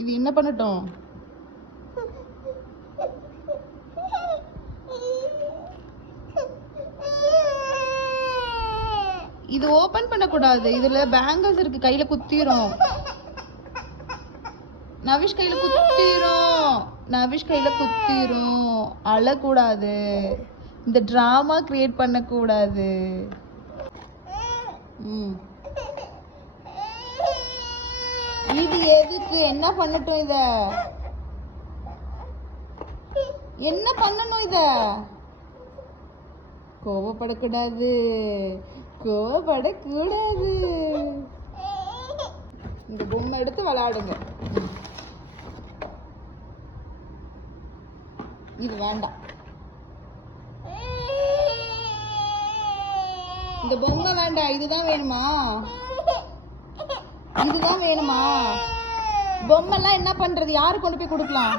இது என்ன பண்ணட்டும்? இது ஓபன் பண்ணக்கூடாது. இதுல பேங்கிள்ஸ் இருக்கு, கையில குத்திரும். நவிஷ் கையில குத்திரும். நவிஷ் கையில குத்திரும். அழக்கூடாது. இந்த டிராமா கிரியேட் பண்ணக்கூடாது. இது எதுக்கு? என்ன பண்ணட்டும்? இத என்ன பண்ணணும்? இத கோவப்படக்கூடாது. கோவப்படக்கூடாது. இந்த பொம்மை எடுத்து விளையாடுங்க. இது வேண்டாம். இந்த பொம்மை வேண்டாம். இதுதான் வேணுமா? இதுதான் வேணுமா? பொம்மைலாம் என்ன பண்றது? யாரு கொண்டு போய் கொடுக்கலாம்?